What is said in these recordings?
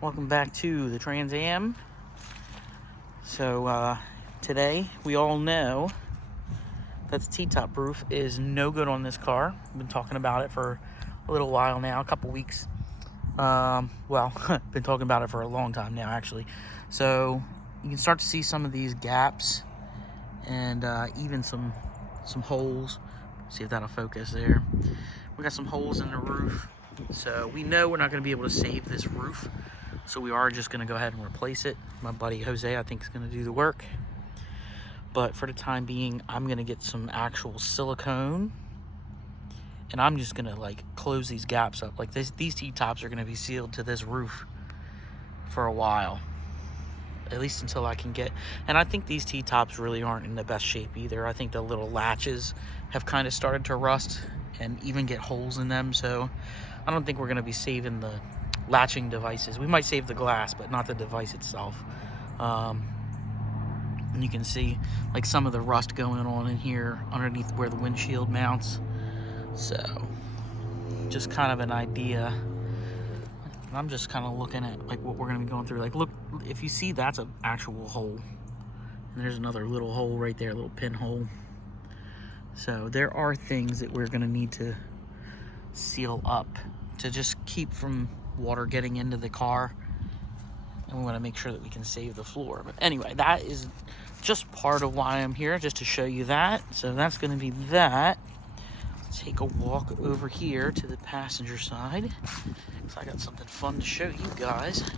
Welcome back to the Trans Am. So today we all know that the T-top roof is no good on this car. I've been talking about it for a little while now, a couple weeks. Been talking about it for a long time now, actually. So you can start to see some of these gaps and even some holes. See if that'll focus there. We got some holes in the roof. So we know we're not going to be able to save this roof. So we are just going to go ahead and replace it. My buddy Jose, I think, is going to do the work. But for the time being, I'm going to get some actual silicone. And I'm just going to close these gaps up. These T-tops are going to be sealed to this roof for a while. At least until I can get... And I think these T-tops really aren't in the best shape either. I think the little latches have kind of started to rust and even get holes in them. So I don't think we're going to be saving the latching devices. We might save the glass, but not the device itself. And you can see some of the rust going on in here underneath where the windshield mounts. So just kind of an idea. I'm just kind of looking at what we're going to be going through. Look, if you see, that's an actual hole. And there's another little hole right there, a little pinhole. So there are things that we're going to need to seal up to just keep from water getting into the car. And we want to make sure that we can save the floor. But anyway, that is just part of why I'm here, just to show you that. So that's going to be that. Let's take a walk over here to the passenger side. So I got something fun to show you guys.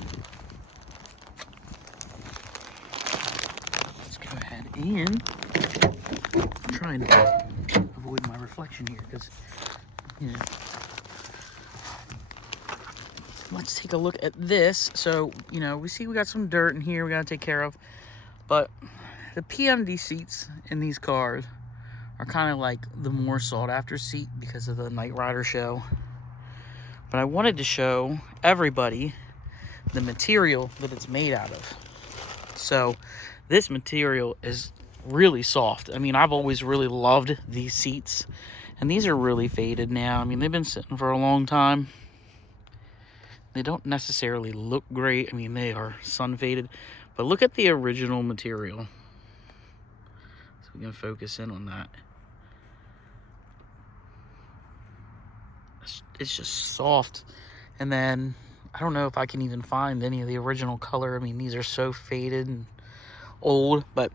Let's go ahead and I'm trying to avoid my reflection here because, let's take a look at this. So, we see we got some dirt in here we got to take care of. But the PMD seats in these cars are kind of like the more sought after seat because of the Night Rider show. But I wanted to show everybody the material that it's made out of. So this material is really soft. I mean, I've always really loved these seats. And these are really faded now. I mean, they've been sitting for a long time. They don't necessarily look great. I mean, they are sun faded. But look at the original material. So we can focus in on that. It's just soft. And then I don't know if I can even find any of the original color. I mean, these are so faded and old, but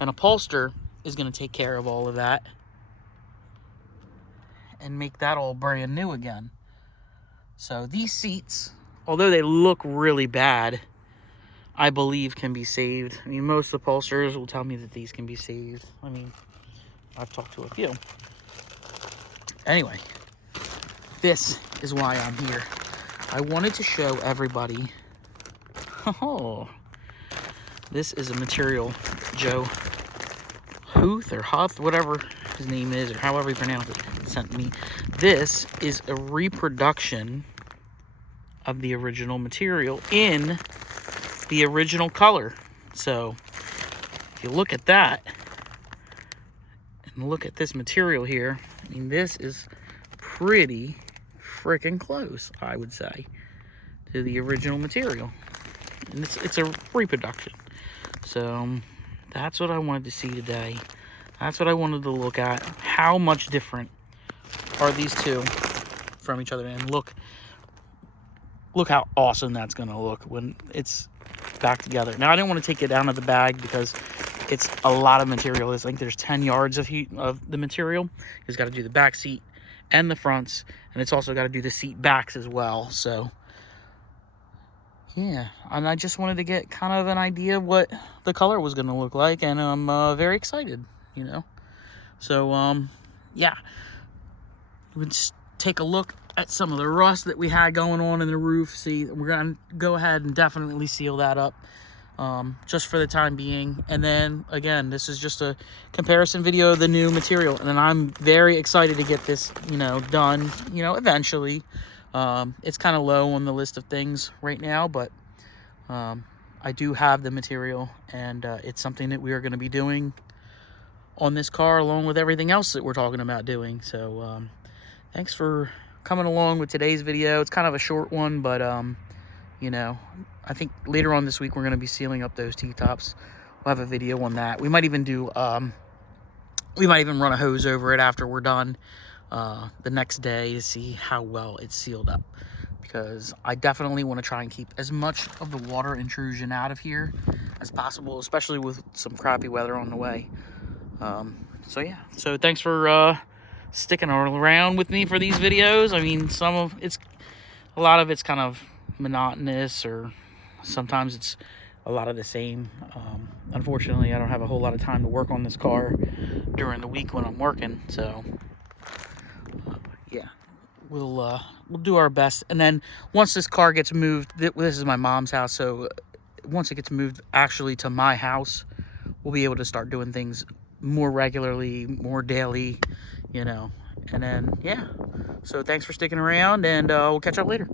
an upholster is going to take care of all of that and make that all brand new again. So these seats, although they look really bad, I believe can be saved. I mean, most upholsterers will tell me that these can be saved. I mean, I've talked to a few. Anyway, this is why I'm here. I wanted to show everybody. Oh, this is a material Joe Huth or Huth, whatever his name is, or however you pronounce it, sent me. This is a reproduction of the original material in the original color. So if you look at that and look at this material here, I mean, this is pretty freaking close, I would say, to the original material. And it's a reproduction. So that's what I wanted to see today. That's what I wanted to look at. How much different are these two from each other? And look how awesome that's going to look when it's back together. Now, I didn't want to take it down to the bag because it's a lot of material. It's there's 10 yards of the material. It's got to do the back seat and the fronts, and it's also got to do the seat backs as well. So yeah, and I just wanted to get kind of an idea of what the color was going to look like, and I'm very excited, So yeah, let's take a look at some of the rust that we had going on in the roof. See, we're going to go ahead and definitely seal that up just for the time being. And then again, this is just a comparison video of the new material, and then I'm very excited to get this done eventually. It's kind of low on the list of things right now, but I do have the material, and it's something that we are going to be doing on this car along with everything else that we're talking about doing. So thanks for coming along with today's video. It's kind of a short one, but you know, I think later on this week we're going to be sealing up those T-tops. We'll have a video on that. We might even do, we might even run a hose over it after we're done the next day to see how well it's sealed up. Because I definitely want to try and keep as much of the water intrusion out of here as possible, especially with some crappy weather on the way. So yeah, so thanks for sticking around with me for these videos. I mean, a lot of it's kind of monotonous, or sometimes it's a lot of the same. Unfortunately, I don't have a whole lot of time to work on this car during the week when I'm working, so yeah, we'll do our best. And then once this car gets moved, this is my mom's house, so once it gets moved actually to my house, we'll be able to start doing things more regularly, more daily, you know. And then yeah, so thanks for sticking around, and we'll catch up later.